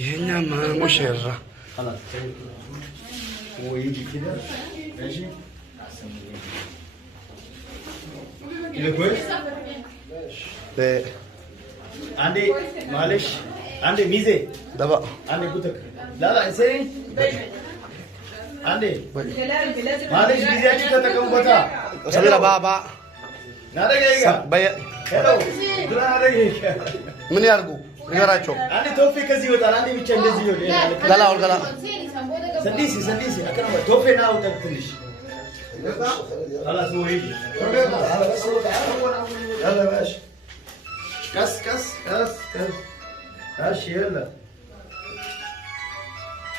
ይሄኛ ሙሽራ خلاص هو يجي كده ماشي كده كويس عندي معلش عندي ميزه دبا عندي كتك لا لا سيري عندي معلش ميزه كده كم بتا سبيلا بابا نادى جايगा بيا ሄሎ ግራ አደረገ ምን ያርጉ ንገራቸው አንዴ ቶፊ ከዚህ ይወጣል አንዴ ብቻ እንደዚህ ይወጣል ገላው ገላ سنديسي أكرم توفي ناو تبتلش خلاص هو يجي يلا باشا كس كس كس كس ماشي يلا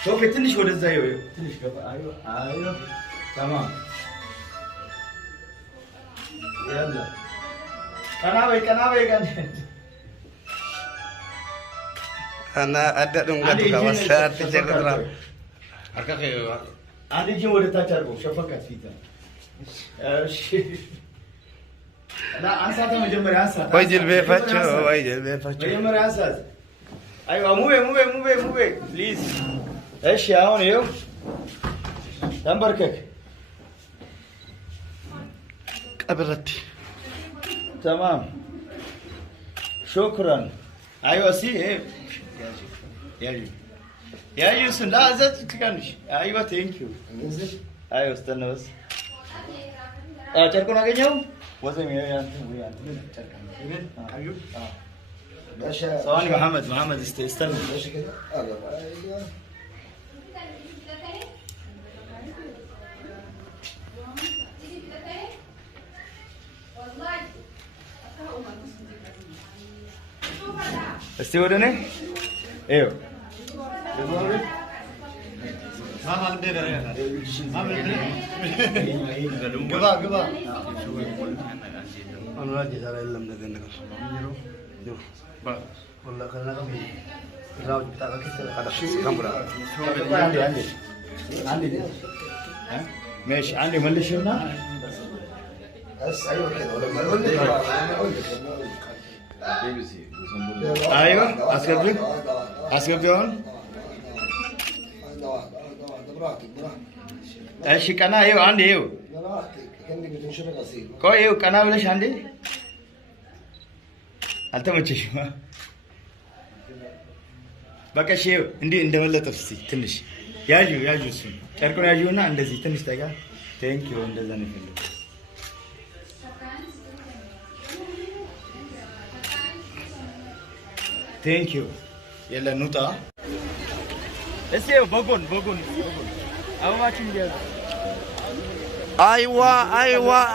توفي تنش ولا ازاي تنش كفا ايوه ايوه تمام يلا كناوي انا اددم قد كواسات تجرا አንድ እጅን ወደ ታች አድርጎ ሸፈካት ፊትህ። እሺ እና አንሳት መጀመሪያ አንሳት። ወይ ጅልቤ ፈቸው ወይ ጅልቤ ፈቸው መጀመሪያ አንሳት። አይዋ ሙቤ ፕሊዝ። እሺ አሁን ይኸው ተንበርከክ። ቀብረቲ تمام شكرا ايوه سي يا يوسف لا زت تكنش ايوه ثانك يو ايوه استنى بس ጨርቁን አገኘው ወዘም ያንተ ጨርቁን አዩ باشا ثواني محمد استنى باشا كده ايوه እስቲ ወደ እኔ ይኸው ግባ አንራጅ ዛሬ የለም ነገር ወላ ከና ራው ቢታቀቅ አዳሽ ካምብራ አንዴ ماشي عندي ملشنا بس ايوه كده ايوه اسكبيون እሺ ቀና ይኸው አንዴ ይኸው ቆይ ይኸው ቀና ብለሽ አንዴ አልተመቸሽም በቃ እሺ ይኸው እንዲህ እንደመለጠፍ እስኪ ትንሽ ያዡ እሱን ጨርቁን ያዡና እንደዚህ ትንሽ ጠጋ ቴንክ ዩ እንደዛ ነው የፈለኩት ቴንክ ዩ የለ ኑጣ እስኪ በጎን አበባችን ይያዝ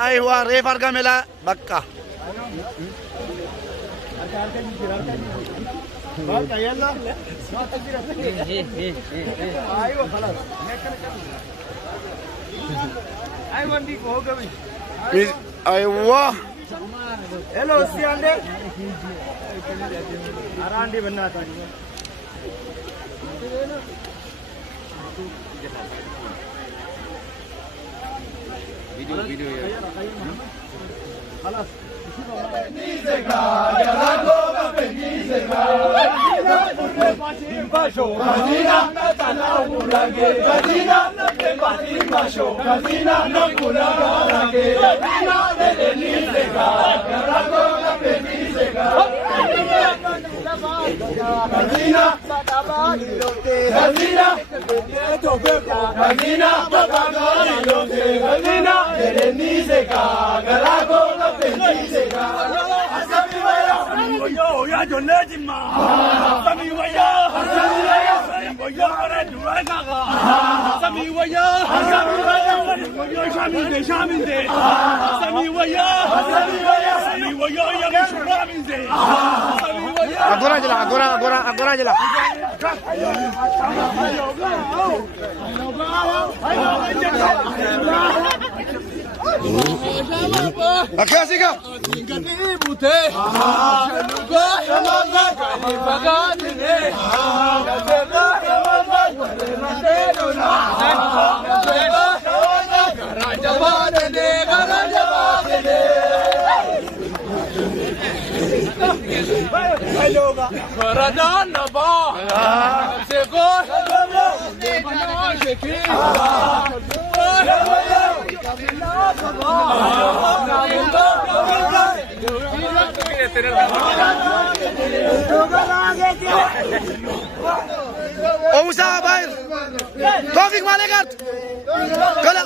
አይዋ ሬፍ አርጋ ሜላ በቃ بقى يلا ايوه خلاص ايوه دي هو قبل ايوه हेलो सी आंदे आरांडी बनना था वीडियो خلاص يا جناتي ما سمي ويا ويا سمي ويا شامي زي سمي ويا يا شامي زي agora jela Aqui siga. Karadan naba, sekor, sheki. O Musa Bayır. Tofik Malekat. Kala.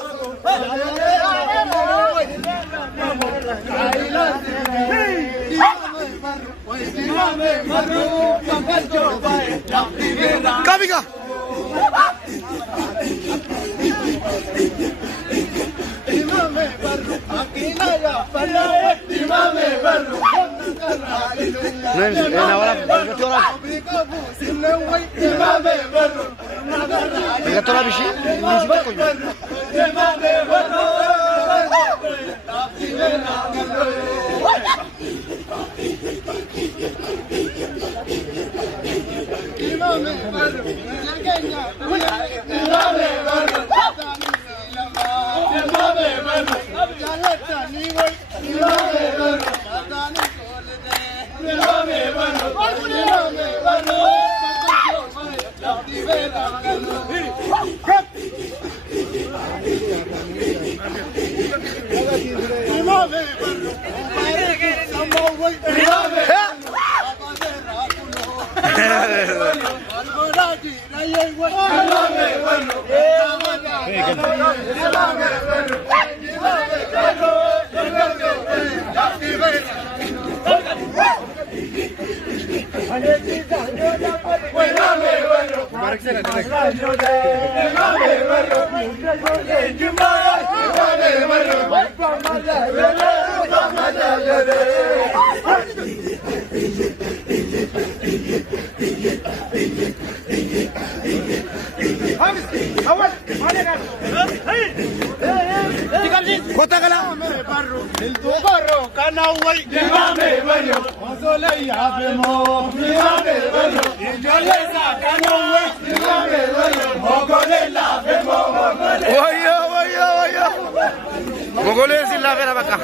Kabika. Kota kala. El barro canaway. Dígame bueno. Solo ya vemos. Dígame bueno. Y yo le saco güey. Dígame bueno. Mogole la vemos. Oyo. Mogole sin la vera vaca.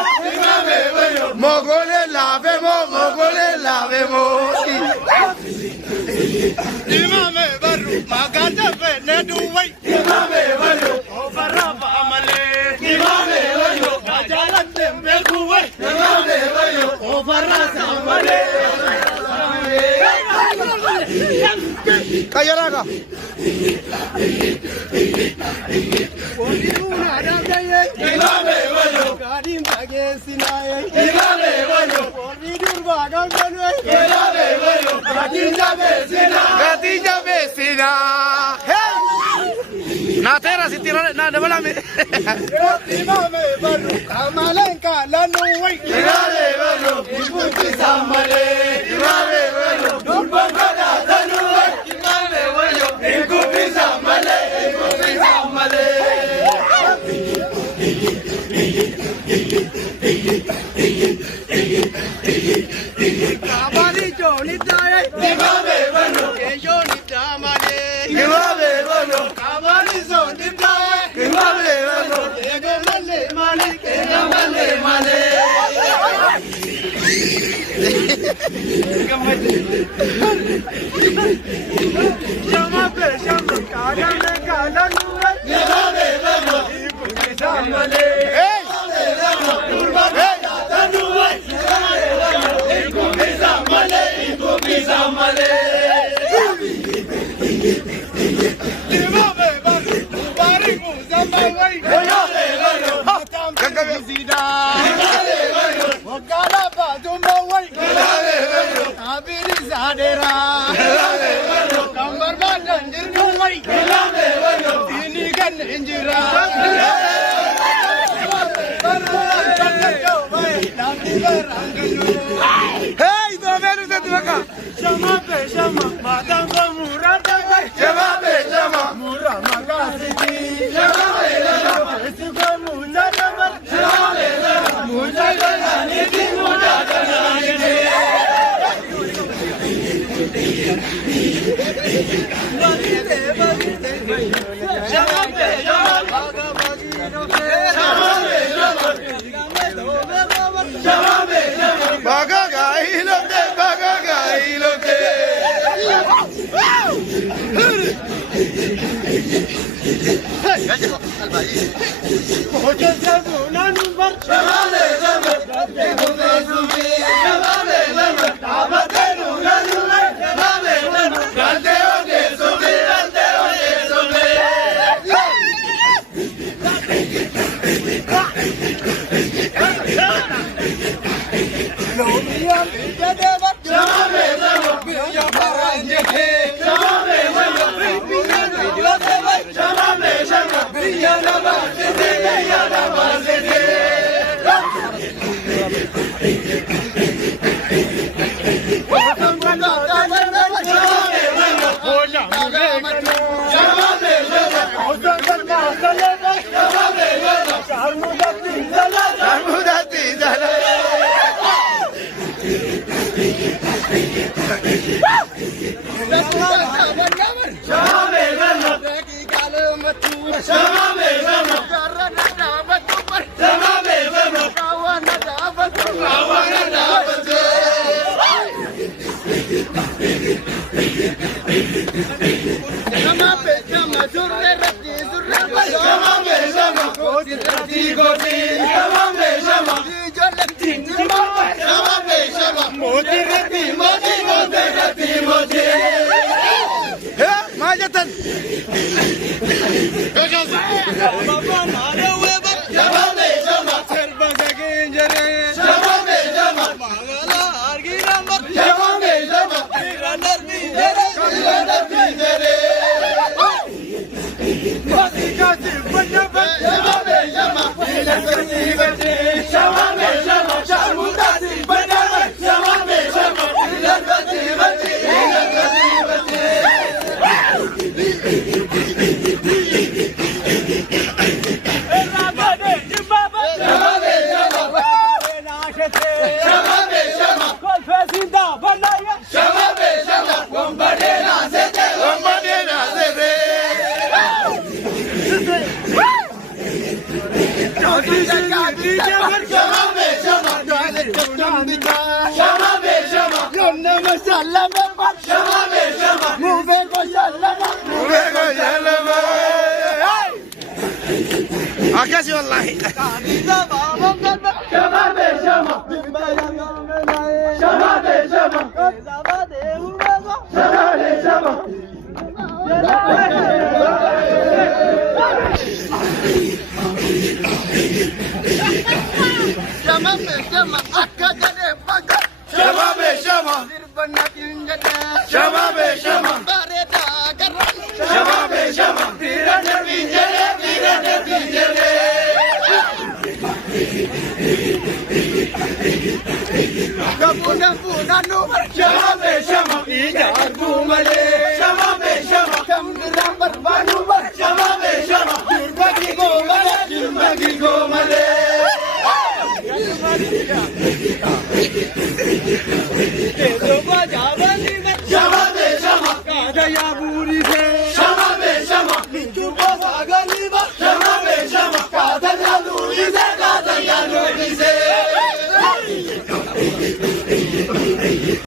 Dígame bueno. Mogole la vemos. Imame barru maganda fene duwai. Imame barru ofaraba amale. Imame barru ajalan tembe kuwai. Imame barru ofarasa amale. Kayaraga. Imame barru gadim bage sinaye. Imame barru vidur baga ganwe. Imame barru Gatilla vecina. Hey. Na tera si tira na devolame. Imame barru kamalenka la nuwai. Imame barru ibuti samale. Imame barru durbangada tanuwai. Imame barru ibuti samale. Kabali joni taye. Imame barru joni tamale. Imame barru kabali joni taye. Imame barru egamale male. Jama pe jama kala nura. Imame barru ibuti samale. Hey. Abiri Zadera, Kambar Badan Jirumai, ini kan Injira. Hey, do veru de tuaka. Shama pe shama, madam ko murada kai. Shama pe shama, mura magasiti. Shama pe shama, esu ko mujada mar. Shama pe shama, mujada ni ti mujada ni ti. Shama pe shama, baga gai lote, baga gai lote. Akasi wallahi. Shama